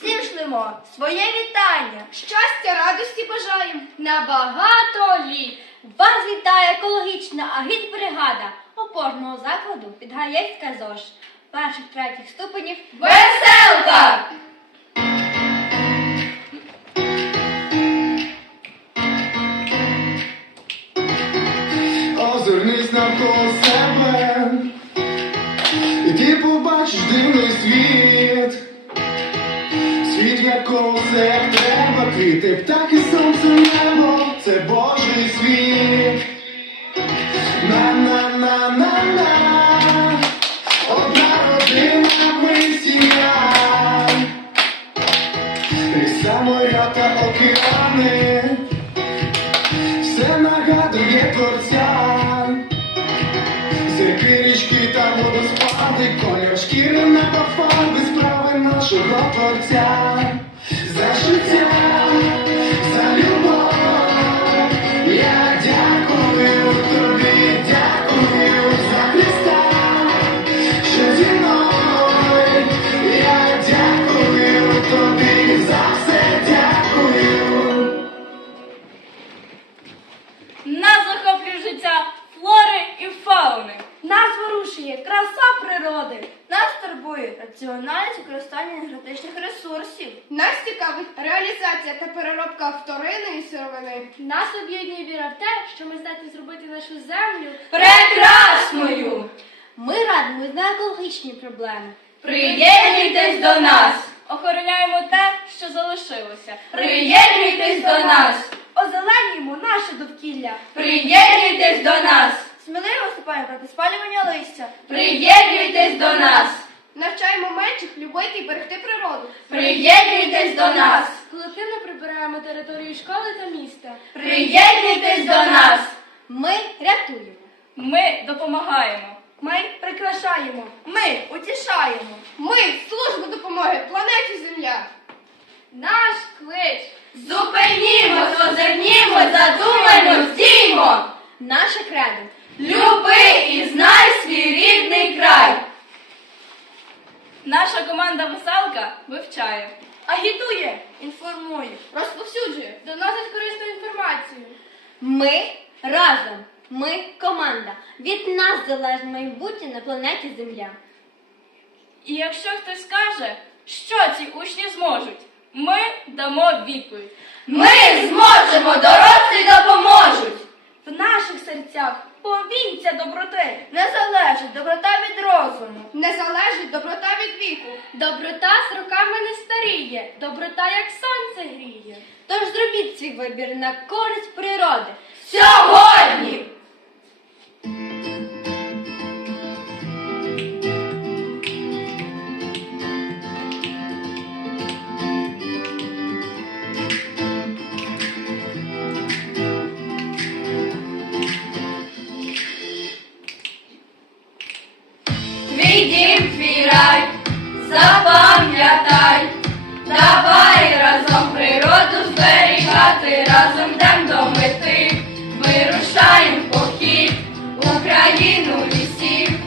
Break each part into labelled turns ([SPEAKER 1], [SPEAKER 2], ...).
[SPEAKER 1] всім шлемо своє вітання.
[SPEAKER 2] Щастя, радості бажаємо.
[SPEAKER 3] На багато літ.
[SPEAKER 4] Вас вітає екологічна агітбригада опорного закладу Підгаєцька ЗОЖ перших третіх ступенів
[SPEAKER 1] Веселка!
[SPEAKER 5] Озирнись навколо себе, і ти побачиш дивний світ. Світ якого все як треба, квіти, птахи, сонце, небо, це Божий світ. На-на-на-на-на, одна родина, ми сім'я. Ліса, моря та океани все нагадує творця. Зірки, річки та водоспади, колір шкіри неба фарби, справи нашого творця.
[SPEAKER 1] Раціональність використання енергетичних ресурсів.
[SPEAKER 2] Нас цікавить реалізація та переробка вторинної сировини.
[SPEAKER 3] Нас об'єднує віра в те, що ми здатні зробити нашу землю
[SPEAKER 1] Прекрасною!
[SPEAKER 4] Ми радимось на екологічні проблеми.
[SPEAKER 1] Приєднуйтесь до нас!
[SPEAKER 3] Охороняємо те, що залишилося.
[SPEAKER 1] Приєднуйтесь до нас! Озеленюємо наше довкілля!
[SPEAKER 6] Приєднуйтесь до нас!
[SPEAKER 1] Сміливо вступаємо проти спалювання листя!
[SPEAKER 6] Приєднуйтесь до нас!
[SPEAKER 2] Навчаємо менших любити і берегти природу.
[SPEAKER 6] Приєднуйтесь до нас!
[SPEAKER 3] Колективно прибираємо територію школи та міста.
[SPEAKER 6] Приєднуйтесь до нас!
[SPEAKER 4] Ми рятуємо.
[SPEAKER 3] Ми допомагаємо.
[SPEAKER 1] Ми прикрашаємо! Ми утішаємо!
[SPEAKER 2] Ми служба допомоги планеті Земля.
[SPEAKER 3] Наш клич.
[SPEAKER 6] Зупинімось, озирнімось, задумаймо, стіймо!
[SPEAKER 4] Наше кредо.
[SPEAKER 6] Люби і знай свій рідний край!
[SPEAKER 3] Наша команда веселка вивчає.
[SPEAKER 1] Агітує! Інформує!
[SPEAKER 2] Розповсюджує.
[SPEAKER 3] Доносить корисну інформацію.
[SPEAKER 4] Ми разом. Ми команда. Від нас залежить майбутнє на планеті Земля.
[SPEAKER 3] І якщо хтось скаже, що ці учні зможуть, ми дамо відповідь.
[SPEAKER 6] Ми зможемо, дорослі допоможуть!
[SPEAKER 1] В наших серцях повінця доброти не залежить доброта від розуму.
[SPEAKER 2] Не залежить доброта від віку.
[SPEAKER 3] Доброта з роками не старіє, доброта як сонце гріє.
[SPEAKER 4] Тож зробіть свій вибір на користь природи.
[SPEAKER 6] Сьогодні! Зберігати, разом йдем до мети, вирушаємо в похід, Україну лісів,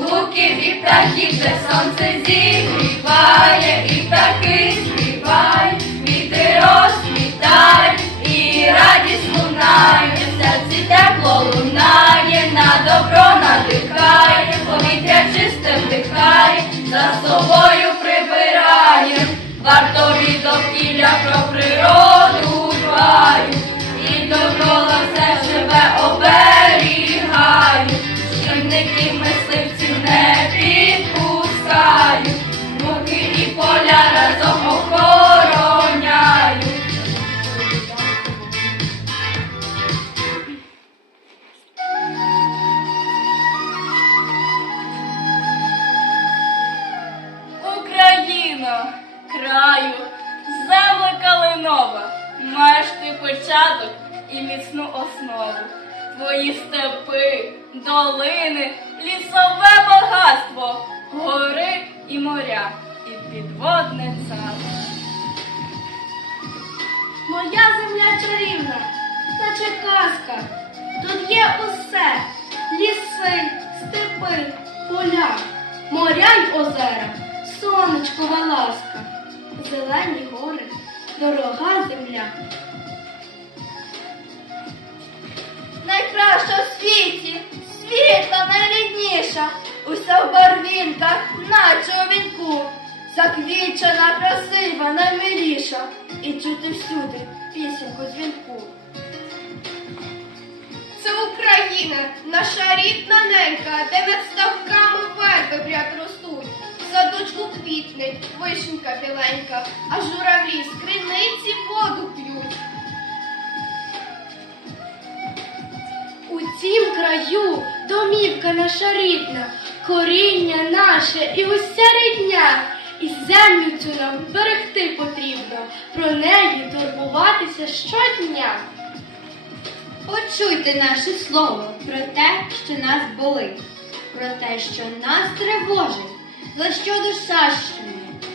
[SPEAKER 6] луків і птахів, де сонце зігріває, і птахи співай, вітер розквітай, і радість лунає, в серці тепло лунає, на добро надихає, повітря чисте вдихає, за собою прибирає, вартові довкілля про природу
[SPEAKER 3] початок і міцну основу. Твої степи, долини, лісове багатство, гори і моря, і підводне царство.
[SPEAKER 1] Моя земля чарівна, наче казка. Тут є усе: ліси, степи, поля, моря й озера, сонечкова ласка.
[SPEAKER 3] зелені гори, дорога земля.
[SPEAKER 1] Світі, світла найрідніша, уся в барвінках, наче у вінку, заквічена, красива, наймиліша, і чути всюди пісеньку дзвінку.
[SPEAKER 3] Це Україна, наша рідна ненька, де над ставками верби в ростуть. Садочку квітнеть, вишенька біленька, а журавлі з криниці воду цім краю домівка наша рідна, коріння наше і уся рідня. І землю цю нам берегти потрібно, про неї турбуватися щодня.
[SPEAKER 4] Почуйте наше слово про те, що нас болить, про те, що нас тривожить, за що душа щемить.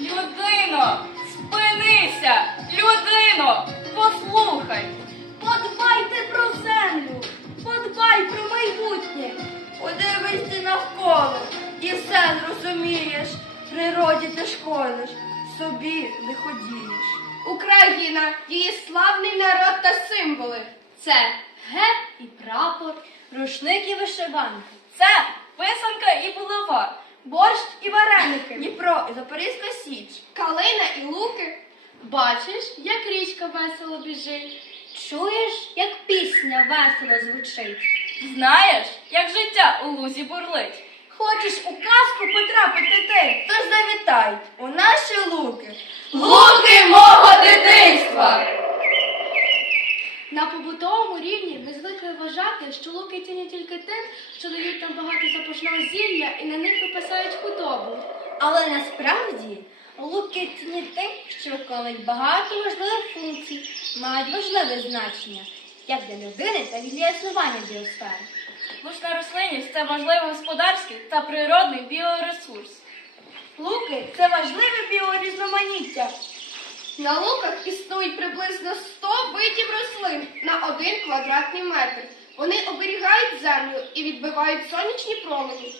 [SPEAKER 6] Людино, спинися! Людино,
[SPEAKER 1] Природі ти шкодиш, собі лиходієш.
[SPEAKER 3] Україна, її славний народ та символи. Це герб і прапор,
[SPEAKER 4] Рушник і вишиванки.
[SPEAKER 6] Це писанка і булава.
[SPEAKER 1] Борщ і вареники, Дніпро і Запорізька Січ.
[SPEAKER 3] калина і луки. Бачиш, як річка весело біжить.
[SPEAKER 4] Чуєш, як пісня весело звучить.
[SPEAKER 6] Знаєш, як життя у лузі бурлить.
[SPEAKER 1] Хочеш у казку потрапити ти, тож завітай у наші луки.
[SPEAKER 7] Луки мого дитинства!
[SPEAKER 3] На побутовому рівні ми звикли вважати, що луки цінні тільки тим, що дають нам багато запашного зілля і на них випасають худобу.
[SPEAKER 4] Але насправді луки цінні тим, що виконують багато важливих функцій, мають важливе значення як для людини, так і для існування біосфери.
[SPEAKER 6] Лучна рослинність це важливий господарський та природний біоресурс.
[SPEAKER 1] Луки це важливе біорізноманіття.
[SPEAKER 3] На луках існують приблизно 100 видів рослин на один квадратний метр. Вони оберігають землю і відбивають сонячні промені.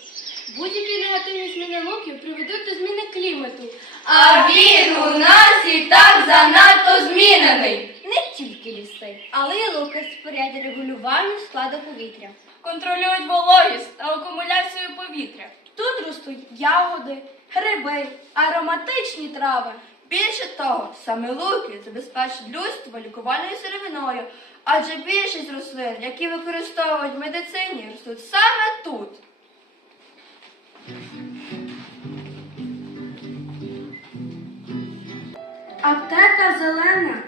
[SPEAKER 3] Будь-які негативні зміни луків приведуть до зміни клімату.
[SPEAKER 7] А він у нас і так занадто змінений.
[SPEAKER 4] Не тільки ліси, але й луки сприяють регулюванню складу повітря.
[SPEAKER 6] Контролюють вологість та акумуляцію повітря.
[SPEAKER 1] Тут ростуть ягоди, гриби, ароматичні трави. Більше того, саме луки забезпечують людство лікувальною сировиною, адже більшість рослин, які використовують в медицині, ростуть саме тут.
[SPEAKER 3] Аптека зелена,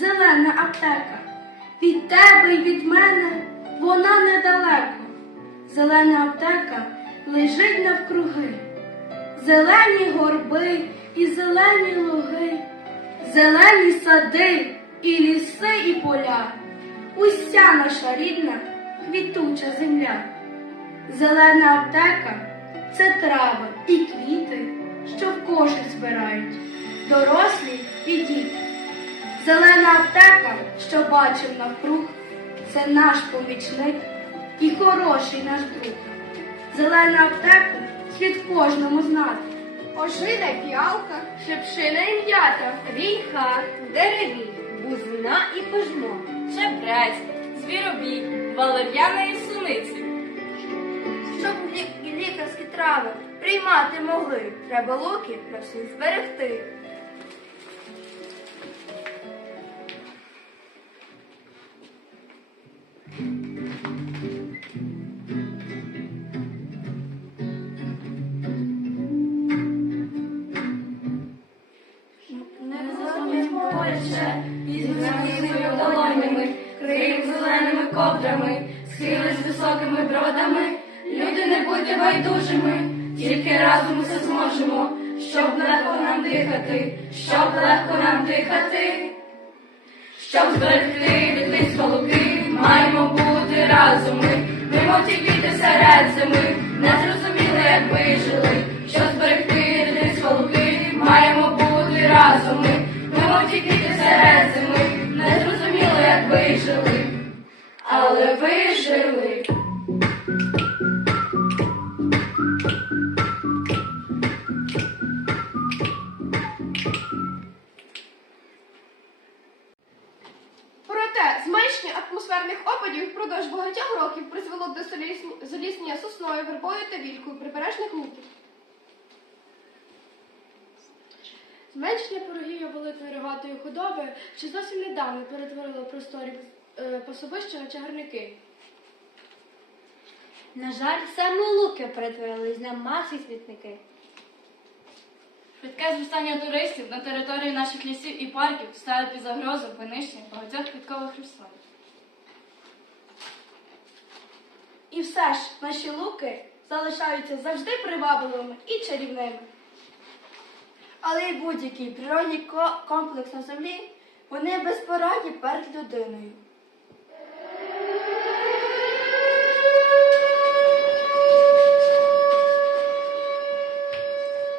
[SPEAKER 3] зелена аптека. Від тебе й від мене вона недалеко. Зелена аптека лежить навкруги. Зелені горби і зелені луги, зелені сади і ліси, і поля. Уся наша рідна квітуча земля. Зелена аптека це трави і квіти, що в кошик збирають, дорослі і діти. Зелена аптека, що бачив навкруг, це наш помічник і хороший наш друг. Зелену аптеку слід кожному знати. Ожина фіалка, шипшина і м'ята.
[SPEAKER 4] Рійха, деревій, бузина і пожмо.
[SPEAKER 6] Чебрець, звіробій, валер'яна і суниці.
[SPEAKER 1] Щоб лі- лікарські трави приймати могли, треба луки для всіх зберегти. Ковдрами, схились високими бродами. Люди, не будьте байдужими, тільки разом усе зможемо, щоб легко нам дихати, щоб легко нам дихати. Щоб зберегти бути ми. Ми мов ті квіти серед зими, не зрозуміли, як вижили. що зберегти дитинство луки, маємо бути разом ми. Ми мов ті квіти серед зими, не зрозуміли, як вижили. Але вижили.
[SPEAKER 2] впродовж багатьох років призвело до заліснення сосною, вербою та вількою прибережних муків.
[SPEAKER 3] Зменшення порогів'я великої рогатої худоби, що зовсім недавно перетворило просторі е, пасовища на чагарники.
[SPEAKER 4] На жаль, саме луки перетворились на маси світники.
[SPEAKER 6] Швидке зростання туристів на території наших лісів і парків ставить під загрозу винищення багатьох квіткових рослин.
[SPEAKER 3] Все ж наші луки залишаються завжди привабливими і чарівними. Але й будь-який природній комплекс на землі вони безпорадні перед людиною.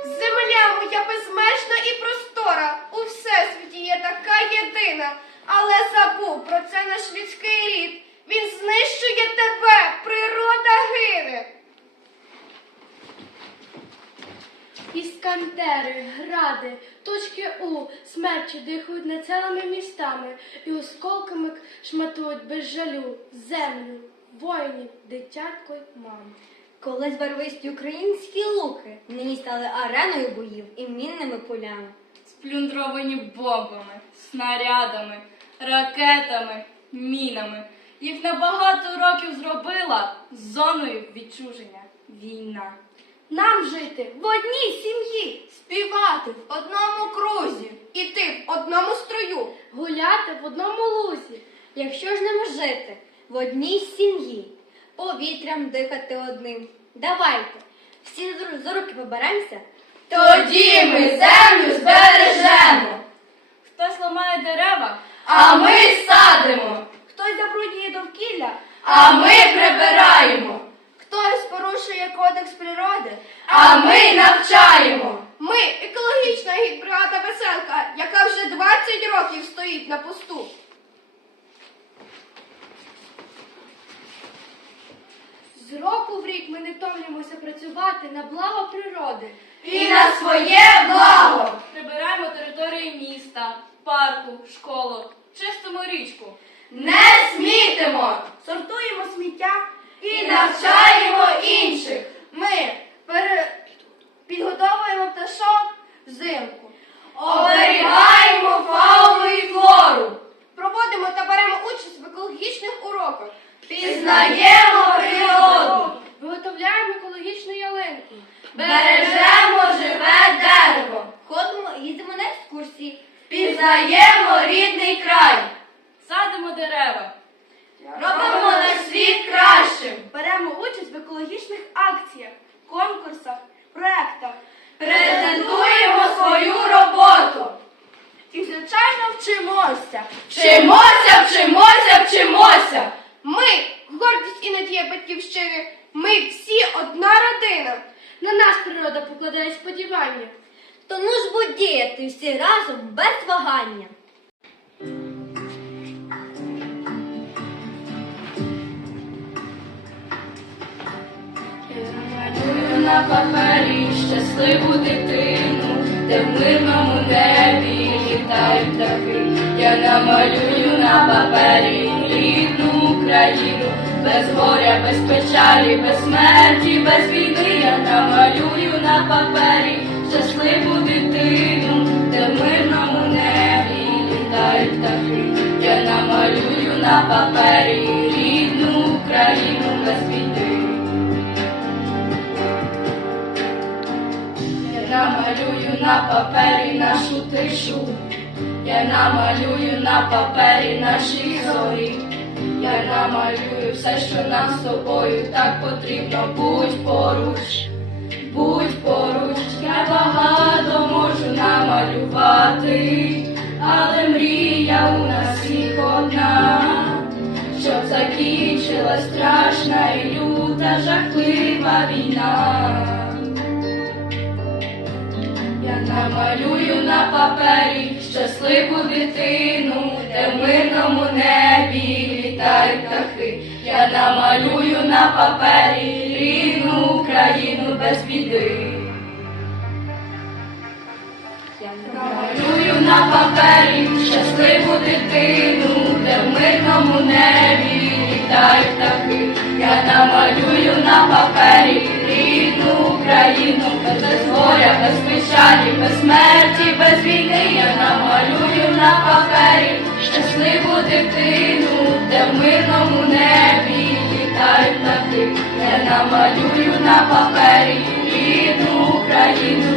[SPEAKER 2] Земля моя безмежна і простора, у всесвіті є така єдина, але забув про це наш людський рід. Він знищує тебе, природа гине.
[SPEAKER 3] Іскандери, гради, точки У, смерчі дихають над цілими містами і осколками шматують без жалю землю, воїнів, дитятко й мам.
[SPEAKER 4] Колись барвисті українські луки нині стали ареною боїв і мінними полями.
[SPEAKER 6] Сплюндровані бомбами, снарядами, ракетами, мінами. Їх на багато років зробила зоною відчуження війна.
[SPEAKER 3] Нам жити в одній сім'ї,
[SPEAKER 2] Співати в одному крузі, іти в одному строю.
[SPEAKER 3] гуляти в одному лузі.
[SPEAKER 4] Якщо ж ним жити в одній сім'ї, повітрям дихати одним. Давайте, всі за- руки поберемося.
[SPEAKER 8] Тоді ми землю збережемо,
[SPEAKER 6] Хтось ламає дерева,
[SPEAKER 8] а ми садимо,
[SPEAKER 3] Хтось забруднює довкілля,
[SPEAKER 8] а ми прибираємо,
[SPEAKER 3] хтось порушує кодекс природи.
[SPEAKER 8] а ми навчаємо.
[SPEAKER 2] Ми екологічна гідбригада Веселка, яка вже 20 років стоїть на посту.
[SPEAKER 3] З року в рік ми не втомлюємося працювати на благо природи.
[SPEAKER 8] І на своє благо.
[SPEAKER 6] прибираємо території міста, парку, школу, чистимо річку.
[SPEAKER 8] Не смітимо
[SPEAKER 3] Сортуємо сміття
[SPEAKER 8] і навчаємо інших.
[SPEAKER 3] Ми пере... підготовуємо пташок взимку.
[SPEAKER 8] Оберігаємо фауну і флору.
[SPEAKER 2] Проводимо та беремо участь в екологічних уроках.
[SPEAKER 8] Пізнаємо природу.
[SPEAKER 3] Виготовляємо екологічну ялинку.
[SPEAKER 8] Бережемо живе дерево.
[SPEAKER 4] Ходимо, їздимо на екскурсії.
[SPEAKER 8] Пізнаємо рідний край.
[SPEAKER 6] Садимо дерева.
[SPEAKER 8] Робимо наш світ кращим.
[SPEAKER 3] Беремо участь в екологічних акціях, конкурсах, проектах.
[SPEAKER 8] Презентуємо свою роботу.
[SPEAKER 3] І, звичайно, вчимося.
[SPEAKER 8] Вчимося, вчимося, вчимося.
[SPEAKER 2] Ми гордість і надія батьківщини. Ми всі одна родина.
[SPEAKER 3] На нас природа покладає сподівання.
[SPEAKER 4] То ну ж будь діяти всі разом без вагання.
[SPEAKER 6] На папері щасливу дитину, де в мирному небі літають птахи. Я намалюю на папері Україну, без горя, без печалі, без смерті, без війни. Я намалюю на папері щасливу дитину, де в мирному небі літають птахи. Я намалюю на папері рідну Україну без біди. Я намалюю на папері нашу тишу, я намалюю на папері наші зорі, я намалюю все, що нам з тобою так потрібно. Будь поруч, будь поруч, я багато можу намалювати, але мрія у нас всіх одна, щоб закінчилась страшна і люта жахлива війна. Я намалюю на папері щасливу дитину, де в мирному небі літають птахи. Я намалюю на папері рідну Україну без біди. Намалюю на папері щасливу дитину, де в мирному небі літають птахи. Я намалюю на папері рідну Україну, без горя, без печалі, без смерті, Намалюю на папері рідну Україну.